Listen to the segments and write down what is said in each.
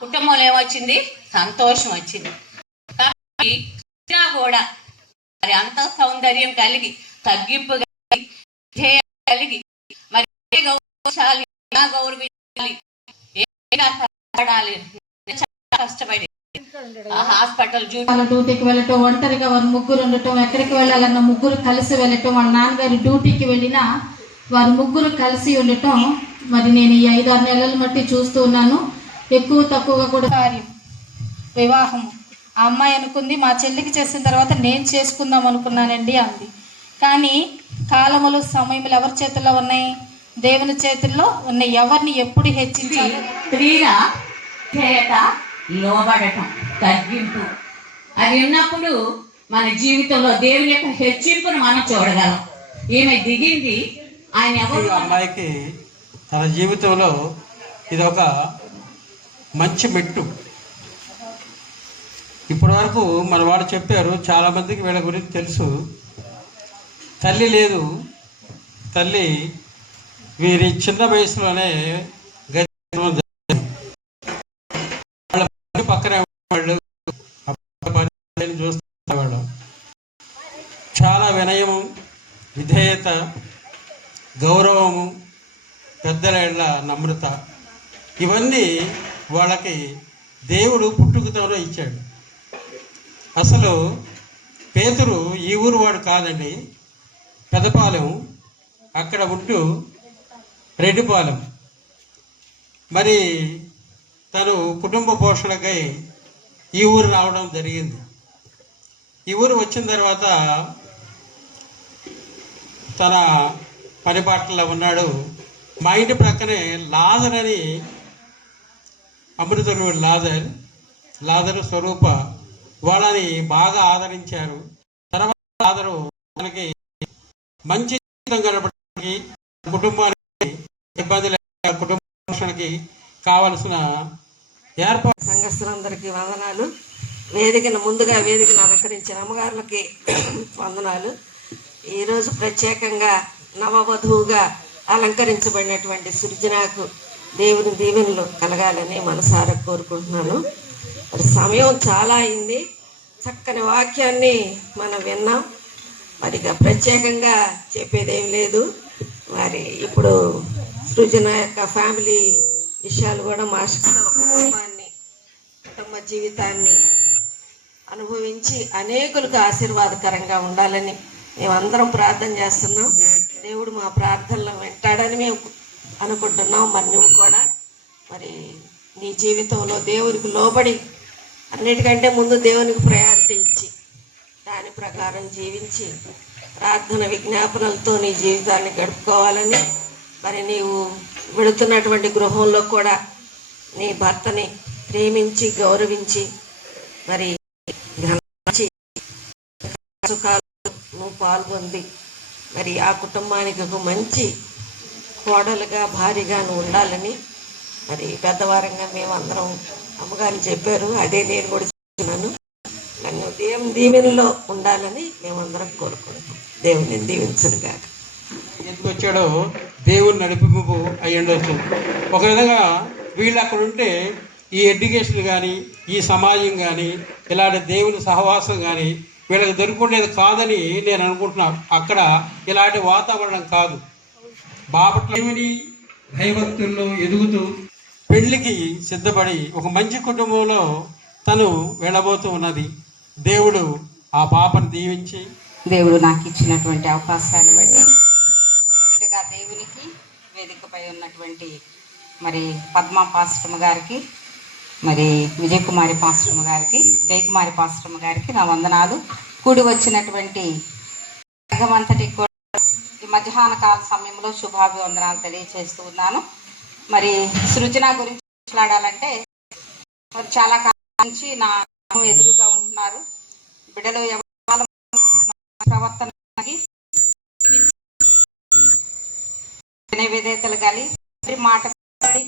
కుటుంబంలో ఏమొచ్చింది? సంతోషం వచ్చింది. కాబట్టి కూడా మరి అంత సౌందర్యం కలిగి, తగ్గింపు కలిగి, మరి గౌరవించాలి, గౌరవించాలి, కష్టపడి హాస్పిటల్ డ్యూటీకి వెళ్ళటం, ఒంటరిగా వారు ముగ్గురు ఉండటం, ఎక్కడికి వెళ్ళాలన్నా ముగ్గురు కలిసి వెళ్ళటం, వాళ్ళ నాన్నగారి డ్యూటీకి వెళ్ళినా వారు ముగ్గురు కలిసి ఉండటం మరి నేను ఈ 5-6 నెలలు మట్టి చూస్తూ ఉన్నాను. ఎక్కువ తక్కువగా కూడా కార్యం వివాహం ఆ అమ్మాయి అనుకుంది మా చెల్లికి చేసిన తర్వాత నేను చేసుకుందాం అనుకున్నానండి అంది. కానీ కాలములు సమయములు ఎవరి చేతుల్లో ఉన్నాయి? దేవుని చేతుల్లో ఉన్నాయి. ఎవరిని ఎప్పుడు హెచ్చించాలి? స్త్రీగా లోబడటం, తగ్గింపు అది ఉన్నప్పుడు మన జీవితంలో దేవుని యొక్క హెచ్చింపును మనం చూడగలం. ఈమె దిగింది. ఆయన ఎవరు? అమ్మాయికి తన జీవితంలో ఇది ఒక మంచి మెట్టు. ఇప్పటి వరకు మన వాడు చెప్పారు, చాలామందికి వీళ్ళ గురించి తెలుసు. తల్లి లేదు. తల్లి వీరి చిన్న వయసులోనే పక్కనే వాళ్ళు చూసేవాడు. చాలా వినయము, విధేయత, గౌరవము, పెద్దల నమ్రత, ఇవన్నీ వాళ్ళకి దేవుడు పుట్టుకతోనే ఇచ్చాడు. అసలు పేతురు ఈ ఊరు వాడు కాదండి, పెదపాలెం, అక్కడ ఉంటూ రెడ్డిపాలెం. మరి తను కుటుంబ పోషణకై ఈ ఊరు రావడం జరిగింది. ఈ ఊరు వచ్చిన తర్వాత తన పనిపాట్లలో ఉన్నాడు. మా ఇంటి ప్రక్కనే లాజర్ అని అమృతుడు లాజరు స్వరూప వాళ్ళని బాగా ఆదరించారు. తర్వాత లాజరు తనకి మంచి జీవితం గడపడానికి, కుటుంబానికి ఇబ్బంది లేక కుటుంబ పోషణకి కావలసిన ఏర్పాటు. సంఘస్థులందరికీ వందనాలు. వేదికను అలంకరించిన అమ్మగారులకి వందనాలు. ఈరోజు ప్రత్యేకంగా నవవధువుగా అలంకరించబడినటువంటి సృజనకు దేవుని దీవెనలు కలగాలని మనసారా కోరుకుంటున్నాను. మరి సమయం చాలా అయింది. చక్కని వాక్యాన్ని మనం విన్నాం. మరి ప్రత్యేకంగా చెప్పేదేం లేదు. మరి ఇప్పుడు సృజన యొక్క ఫ్యామిలీ విషయాలు కూడా మా కుటుంబ జీవితాన్ని అనుభవించి అనేకులకు ఆశీర్వాదకరంగా ఉండాలని మేమందరం ప్రార్థన చేస్తున్నాం. దేవుడు మా ప్రార్థనలు వింటాడని మేము అనుకుంటున్నాం. మరి నువ్వు కూడా మరి నీ జీవితంలో దేవునికి లోబడి అన్నిటికంటే ముందు దేవునికి ప్రయారిటీ ఇచ్చి దాని ప్రకారం జీవించి ప్రార్థన విజ్ఞాపనలతో నీ జీవితాన్ని గడుపుకోవాలని, మరి నీవు వెళుతున్నటువంటి గృహంలో కూడా నీ భర్తని ప్రేమించి గౌరవించి మరి సుఖాలు నువ్వు పాల్గొంది మరి ఆ కుటుంబానికి ఒక మంచి కోడలుగా, భార్యగా నువ్వు ఉండాలని మరి పెద్దవారంగా మేమందరం అమ్మగారిని చెప్పారు. అదే నేను కూడా చెప్తున్నాను. నన్ను దేవుని దీవెనలో ఉండాలని మేమందరం కోరుకుంటాం. దేవుని దీవించనుగా. ఎందుకు వచ్చాడో దేవుని నడిపింపు అయి ఉండొచ్చు. ఒక విధంగా వీళ్ళు అక్కడ ఉంటే ఈ ఎడ్యుకేషన్ కానీ, ఈ సమాజం కానీ, ఇలాంటి దేవుని సహవాసం కానీ వీళ్ళకి దొరుకుండేది కాదని నేను అనుకుంటున్నాను. అక్కడ ఇలాంటి వాతావరణం కాదు. బాపట్లేమిని భయభక్తుల్లో ఎదుగుతూ పెళ్లికి సిద్ధపడి ఒక మంచి కుటుంబంలో తను వెళ్ళబోతూ ఉన్నది. దేవుడు ఆ పాపను దీవించి, దేవుడు నాకు ఇచ్చినటువంటి అవకాశాన్ని బట్టి మొదటగా దేవునికి, వేదికపై ఉన్నటువంటి మరి పద్మా పాస్టమ్ గారికి, మరి విజయకుమారి పాస్టమ్ గారికి, జయకుమారి పాస్టమ్ గారికి నా వందనాలు. కూడి వచ్చినటువంటి సంఘమంతటి కూడా ఈ మధ్యాహ్న కాల సమయంలో శుభాభివందనాలు తెలియజేస్తూ ఉన్నాను. మరి సృజన గురించి మాట్లాడాలంటే మరి చాలా కాలం నుంచి నా ఎదురుగా ఉంటున్నారు. బిడ్డలు ప్రవర్తన విధేయతలు కలిగి మాట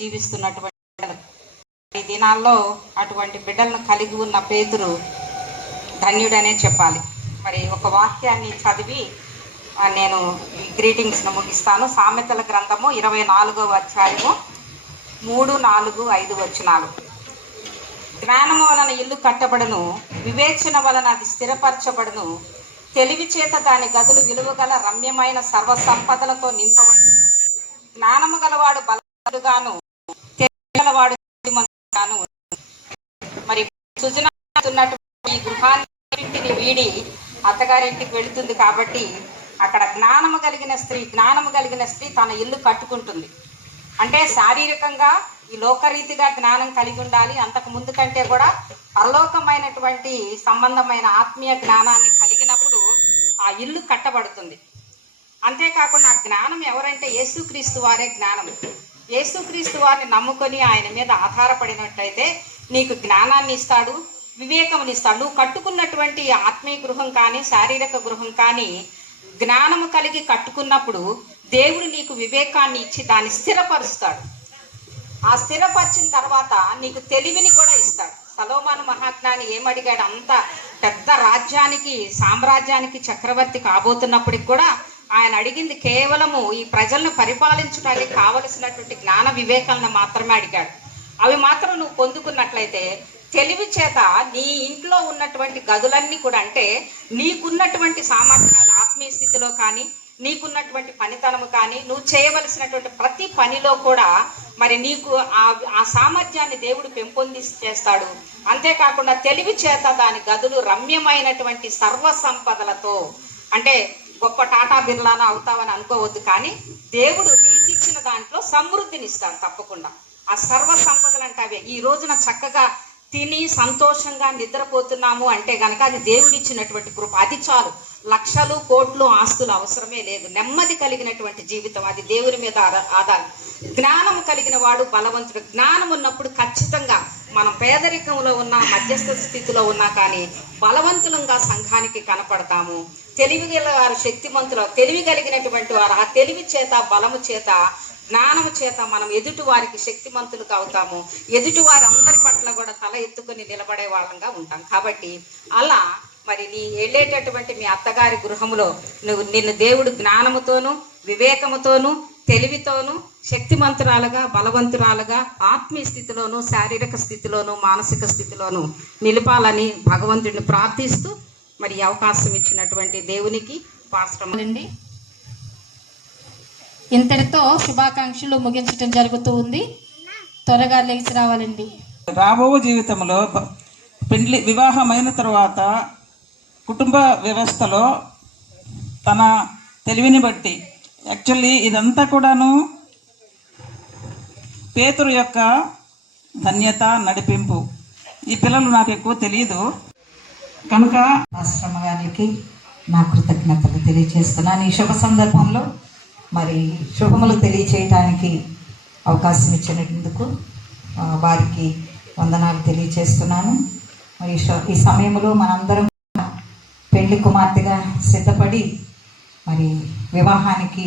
జీవిస్తున్నటువంటి ఈ దినాల్లో అటువంటి బిడ్డలను కలిగి ఉన్న పేతురు ధన్యుడనే చెప్పాలి. మరి ఒక వాక్యాన్ని చదివి నేను ఈ గ్రీటింగ్స్ను ముగిస్తాను. సామెతల గ్రంథము 24వ అధ్యాయము 3, 4, 5 వచనాలు. జ్ఞానము వలన ఇల్లు కట్టబడును, వివేచన వలన అది స్థిరపరచబడును. తెలివి చేత దాని గదులు విలువగల రమ్యమైన సర్వ సంపదలతో నింపబడు. జ్ఞానము గలవాడు బలవాడుగాను, తెలివి గలవాడు బుద్ధిమంతుడుగాను. మరి సుజనాతున్నటువంటి ఈ గృహాన్ని వీడి అత్తగారింటికి వెళుతుంది కాబట్టి అక్కడ జ్ఞానము కలిగిన స్త్రీ తన ఇల్లు కట్టుకుంటుంది. అంటే శారీరకంగా ఈ లోకరీతిగా జ్ఞానం కలిగి ఉండాలి. అంతకు ముందు కంటే కూడా పరలోకమైనటువంటి సంబంధమైన ఆత్మీయ జ్ఞానాన్ని కలిగినప్పుడు ఆ ఇల్లు కట్టబడుతుంది. అంతేకాకుండా ఆ జ్ఞానం ఎవరంటే యేసుక్రీస్తు వారే జ్ఞానం. యేసుక్రీస్తు వారిని నమ్ముకొని ఆయన మీద ఆధారపడినట్లయితే నీకు జ్ఞానాన్ని ఇస్తాడు, వివేకముని ఇస్తాడు. నువ్వు కట్టుకున్నటువంటి ఆత్మీయ గృహం కానీ శారీరక గృహం కానీ జ్ఞానము కలిగి కట్టుకున్నప్పుడు దేవుడు నీకు వివేకాన్ని ఇచ్చి దాన్ని స్థిరపరుస్తాడు. ఆ స్థిరపరిచిన తర్వాత నీకు తెలివిని కూడా ఇస్తాడు. సలోమాను మహాజ్ఞాని ఏమడిగాడు? అంత పెద్ద రాజ్యానికి సామ్రాజ్యానికి చక్రవర్తి కాబోతున్నప్పటికి కూడా ఆయన అడిగింది కేవలము ఈ ప్రజలను పరిపాలించడానికి కావలసినటువంటి జ్ఞాన వివేకాలను మాత్రమే అడిగాడు. అవి మాత్రం నువ్వు పొందుకున్నట్లయితే తెలివి చేత నీ ఇంట్లో ఉన్నటువంటి గదులన్నీ కూడా, అంటే నీకున్నటువంటి సామర్థ్యాలు ఆత్మీయ స్థితిలో కానీ నీకున్నటువంటి పనితనము కానీ నువ్వు చేయవలసినటువంటి ప్రతి పనిలో కూడా మరి నీకు ఆ సామర్థ్యాన్ని దేవుడు పెంపొందించేస్తాడు. అంతేకాకుండా తెలివి చేత దాని గదులు రమ్యమైనటువంటి సర్వ సంపదలతో, అంటే గొప్ప టాటా బిర్లానా అవుతావని అనుకోవద్దు, కానీ దేవుడు నీకు ఇచ్చిన దాంట్లో సమృద్ధిని ఇస్తాడు తప్పకుండా. ఆ సర్వ సంపదలు అంటే అవే. ఈ రోజున చక్కగా తిని సంతోషంగా నిద్రపోతున్నాము అంటే గనక అది దేవుడిచ్చినటువంటి కృప. అది చాలు. లక్షలు కోట్లు ఆస్తులు అవసరమే లేదు. నెమ్మది కలిగినటువంటి జీవితం, అది దేవుని మీద ఆధారం. జ్ఞానం కలిగిన వాడు బలవంతుడు. జ్ఞానం ఉన్నప్పుడు ఖచ్చితంగా మనం పేదరికంలో ఉన్నా, మధ్యస్థ స్థితిలో ఉన్నా కానీ బలవంతులంగా సంఘానికి కనపడతాము. తెలివి గల వారు శక్తిమంతులు, తెలివి కలిగినటువంటి వారు ఆ తెలివి చేత, బలము చేత, జ్ఞానము చేత మనం ఎదుటి వారికి శక్తిమంతులుగా అవుతాము. ఎదుటి వారి అందరి పట్ల కూడా తల ఎత్తుకొని నిలబడే వాళ్ళంగా ఉంటాం. కాబట్టి అలా మరి నీ వెళ్ళేటటువంటి మీ అత్తగారి గృహములో నిన్ను దేవుడు జ్ఞానముతోనూ, వివేకముతోనూ, తెలివితోనూ, శక్తిమంతురాలుగా, బలవంతురాలుగా, ఆత్మీయ స్థితిలోనూ, శారీరక స్థితిలోనూ, మానసిక స్థితిలోనూ నిలపాలని భగవంతుడిని ప్రార్థిస్తూ మరి అవకాశం ఇచ్చినటువంటి దేవునికి పాస్టర్లండి. ఇంతటితో శుభాకాంక్షలు ముగించడం జరుగుతూ ఉంది. త్వరగా లేచి రావాలండి. రాబో జీవితంలో వివాహమైన తర్వాత కుటుంబ వ్యవస్థలో తన తెలివిని బట్టి, యాక్చువల్లీ ఇదంతా కూడాను పేతురు యొక్క ధన్యత, నడిపింపు. ఈ పిల్లలు నాకు ఎక్కువ తెలియదు కనుక ఆశ్రమ గారికి నా కృతజ్ఞతలు తెలియజేస్తున్నాను. ఈ శుభ సందర్భంలో మరి శుభములు తెలియచేయటానికి అవకాశం ఇచ్చినందుకు వారికి వందనాలు తెలియజేస్తున్నాను. మరి ఈ సమయంలో మనందరం పెళ్లి కుమార్తెగా సిద్ధపడి మరి వివాహానికి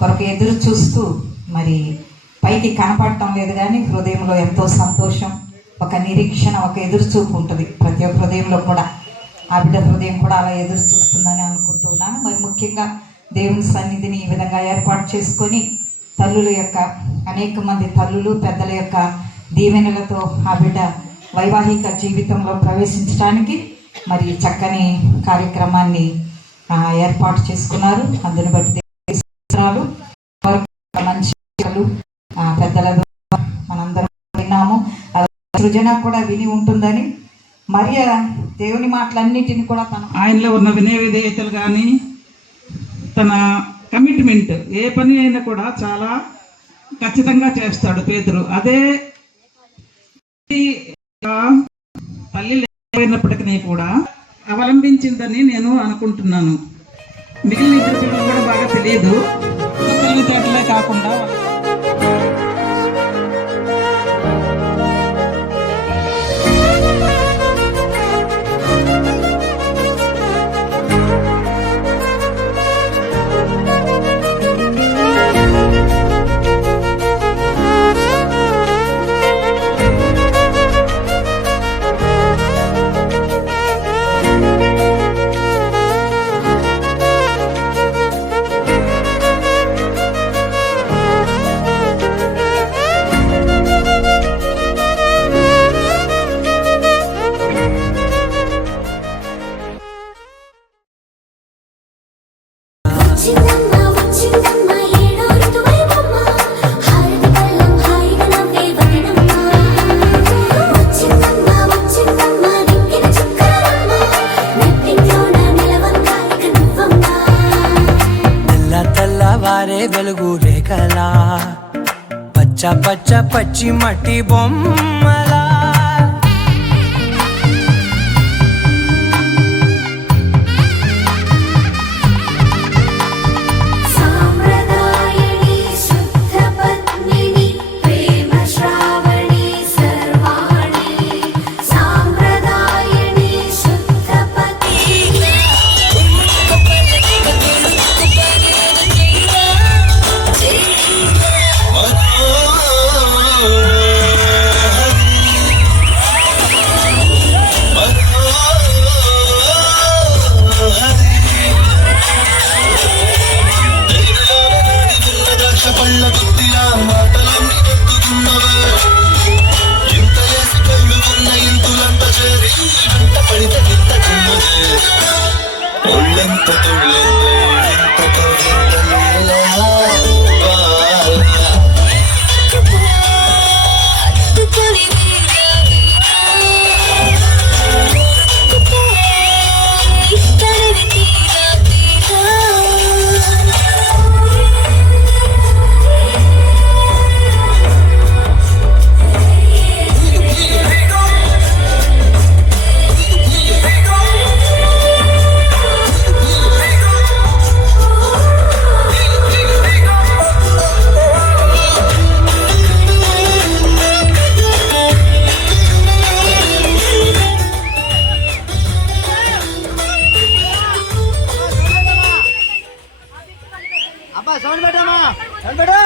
కొరకు ఎదురు చూస్తూ మరి పైకి కనపడటం లేదు కానీ హృదయంలో ఎంతో సంతోషం, ఒక నిరీక్షణ, ఒక ఎదురు చూపు ఉంటుంది ప్రతి ఒక్క హృదయంలో కూడా. ఆ బిడ్డ హృదయం కూడా అలా ఎదురు చూస్తుందని అనుకుంటున్నాను. మరి ముఖ్యంగా దేవుని సన్నిధిని ఈ విధంగా ఏర్పాటు చేసుకొని తల్లుల యొక్క, అనేక మంది తల్లులు పెద్దల యొక్క దీవెనలతో ఆ బిడ్డ వైవాహిక జీవితంలో ప్రవేశించడానికి మరి చక్కని కార్యక్రమాన్ని ఏర్పాటు చేసుకున్నారు. అందుని బట్టి మంచి పెద్దల మనందరం విన్నాము. సృజన కూడా విని ఉంటుందని, మరి దేవుని మాటలన్నిటిని కూడా ఆయనలో ఉన్న వినయ విధేయతలు కానీ, తన కమిట్మెంట్, ఏ పని అయినా కూడా చాలా ఖచ్చితంగా చేస్తాడు పేతురు. అదే తల్లి లేనప్పటికీ కూడా అవలంబించిందని నేను అనుకుంటున్నాను. మిగిలిన ఇద్దరు పిల్లలు కూడా బాగా తెలియదు. తెలివితేటలే కాకుండా అందాలే వెలుగు రేఖలా పచ్చ పచ్చ పచ్చి మట్టి బొమ్మలా సౌండ్ పెట్టమ్మా, సౌండ్ పెట్టు.